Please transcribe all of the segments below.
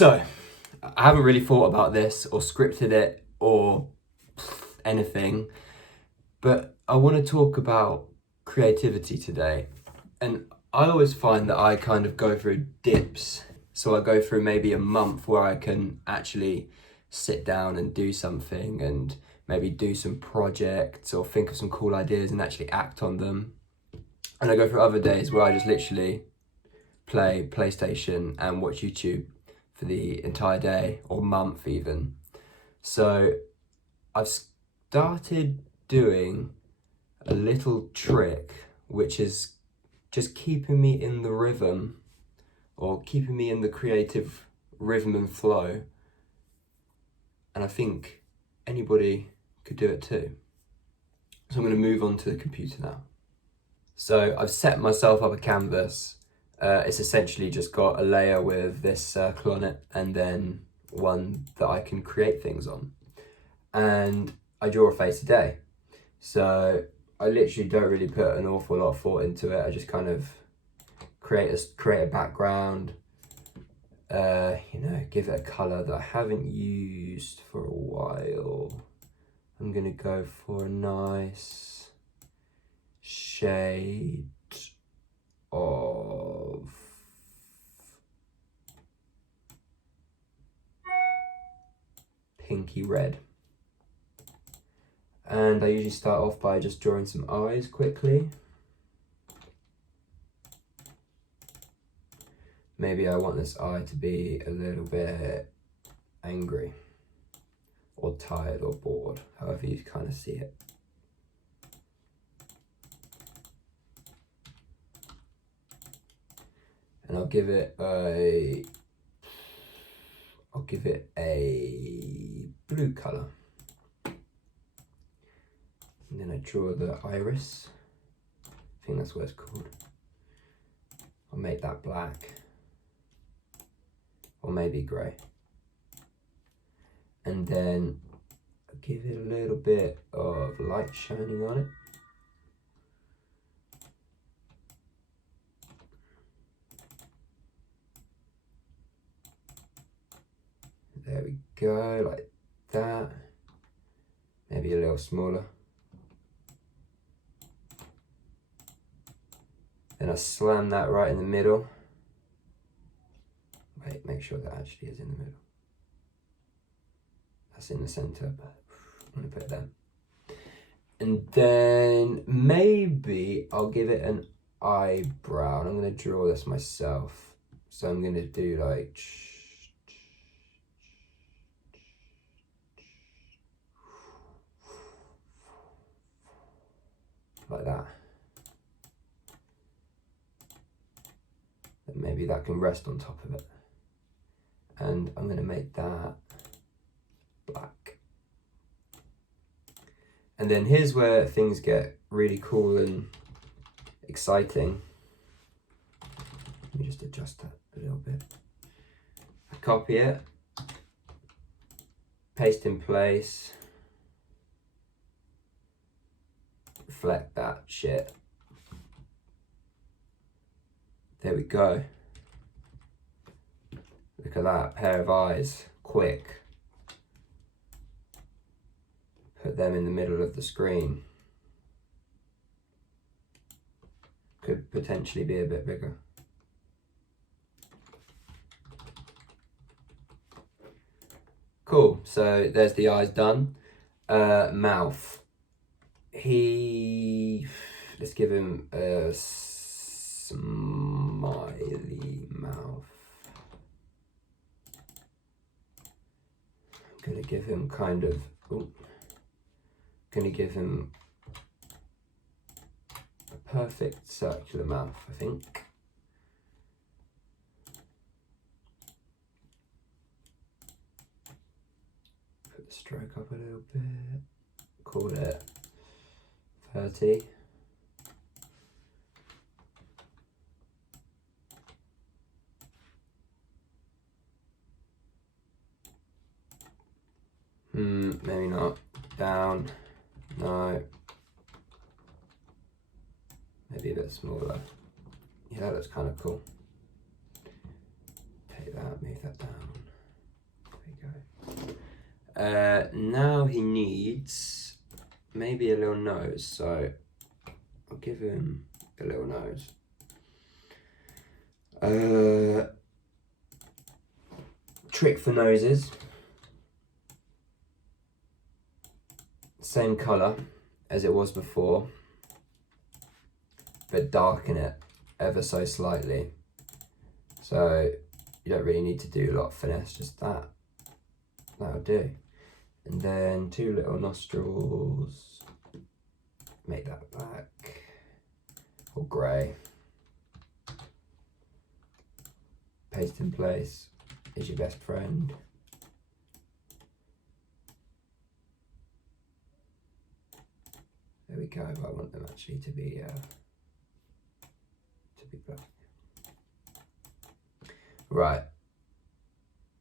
So, I haven't really thought about this or scripted it or anything, but I want to talk about creativity today. And I always find that I kind of go through dips. So I go through maybe a month where I can actually sit down and do something and maybe do some projects or think of some cool ideas and actually act on them. And I go through other days where I just literally play PlayStation and watch YouTube for the entire day or month even. So I've started doing a little trick which is just keeping me in the rhythm or keeping me in the creative rhythm and flow. And I think anybody could do it too. So I'm going to move on to the computer now. So I've set myself up a canvas. It's essentially just got a layer with this circle on it and then one that I can create things on. And I draw a face a day. So I literally don't really put an awful lot of thought into it. I just kind of create a background, give it a color that I haven't used for a while. I'm gonna go for a nice shade of pinky red. And I usually start off by just drawing some eyes quickly. Maybe I want this eye to be a little bit angry or tired or bored, however you kind of see it. And I'll give it a blue color. And then I draw the iris. I think that's what it's called. I'll make that black. Or maybe grey. And then I'll give it a little bit of light shining on it. There we go, like that. Maybe a little smaller. Then I slam that right in the middle. Wait, make sure that actually is in the middle. That's in the center, but I'm gonna put it there. And then maybe I'll give it an eyebrow. And I'm gonna draw this myself. So I'm gonna do like that. And maybe that can rest on top of it. And I'm gonna make that black. And then here's where things get really cool and exciting. Let me just adjust that a little bit. I copy it, paste in place, reflect that shit. There we go. Look at that, pair of eyes, quick. Put them in the middle of the screen. Could potentially be a bit bigger. Cool, so there's the eyes done. Mouth. Let's give him a smiley mouth. I'm gonna give him a perfect circular mouth, I think. Put the stroke up a little bit. Call it 30. Maybe not. Down. No. Maybe a bit smaller. Yeah, that looks kind of cool. Take that, move that down. Now he needs maybe a little nose, so I'll give him a little nose. Trick for noses. Same colour as it was before, but darken it ever so slightly. So you don't really need to do a lot of finesse, just that. That'll do. And then 2 little nostrils. Make that black or grey. Paste in place is your best friend. There we go. I want them actually to be black. Right.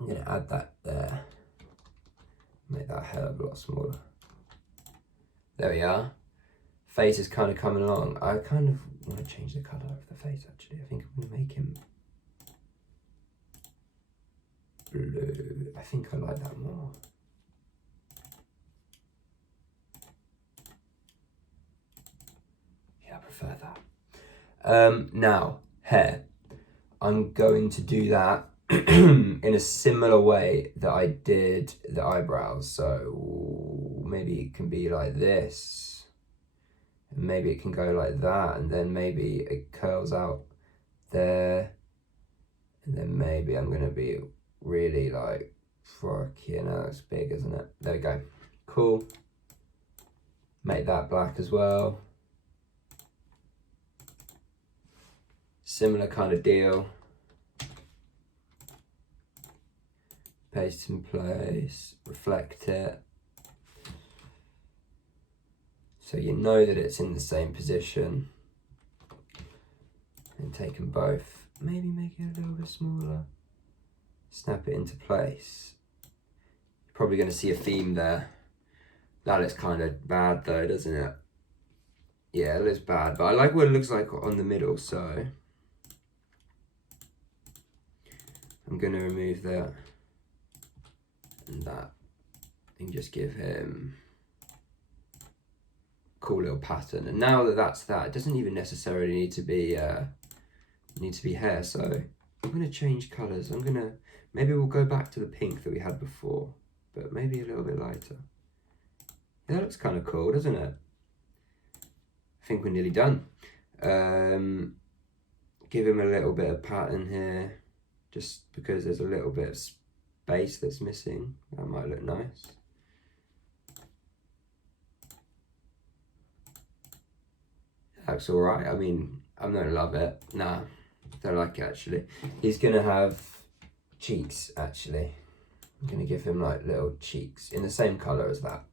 I'm gonna add that there. Make that a hell of a lot smaller. There we are. Face is kind of coming along. I kind of want to change the colour of the face actually. I think I'm gonna make him blue. I think I like that more. Yeah, I prefer that. Now, hair. I'm going to do that in a similar way that I did the eyebrows. So maybe it can be like this. And maybe it can go like that. And then maybe it curls out there. And then maybe I'm going to be really like, you know, it's big, isn't it? There we go. Cool. Make that black as well. Similar kind of deal. Paste in place, reflect it. So you know that it's in the same position. And take them both. Maybe make it a little bit smaller. Snap it into place. You're probably going to see a theme there. That looks kind of bad though, doesn't it? Yeah, it looks bad, but I like what it looks like on the middle, so I'm going to remove that and that and just give him a cool little pattern. And now that that's that, it doesn't even necessarily need to be hair. So I'm going to change colours. Maybe we'll go back to the pink that we had before, but maybe a little bit lighter. Yeah, that looks kind of cool, doesn't it? I think we're nearly done. Give him a little bit of pattern here, just because there's a little bit of space that's missing. That might look nice. That's all right. I mean, I'm not gonna love it. Nah, don't like it actually. He's gonna have cheeks actually. I'm gonna give him like little cheeks in the same color as that.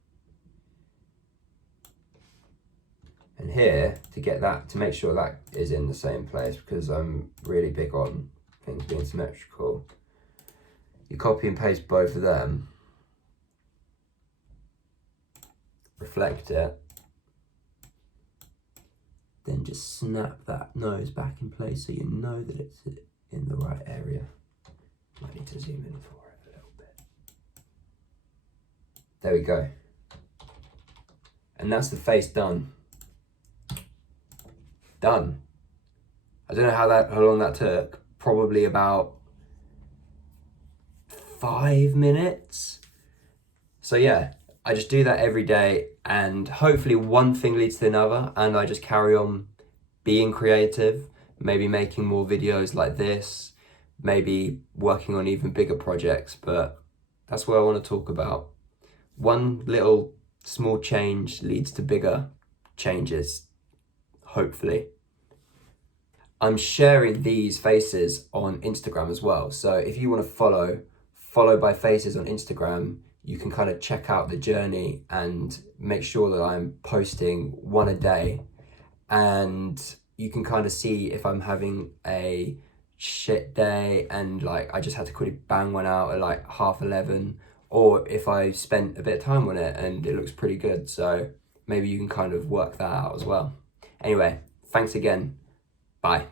And here, to get that, to make sure that is in the same place, because I'm really big on things being symmetrical. You copy and paste both of them, reflect it, then just snap that nose back in place so you know that it's in the right area. Might need to zoom in for it a little bit. There we go. And that's the face done. Done. I don't know how long that took. Probably about 5 minutes. So yeah, I just do that every day, and hopefully one thing leads to another, and I just carry on being creative, maybe making more videos like this, maybe working on even bigger projects. But that's what I want to talk about. One little small change leads to bigger changes, hopefully. I'm sharing these faces on Instagram as well. So if you want to follow by faces on Instagram, you can kind of check out the journey and make sure that I'm posting one a day. And you can kind of see if I'm having a shit day and like I just had to quickly bang one out at like 11:30, or if I spent a bit of time on it and it looks pretty good. So maybe you can kind of work that out as well. Anyway, thanks again. Bye.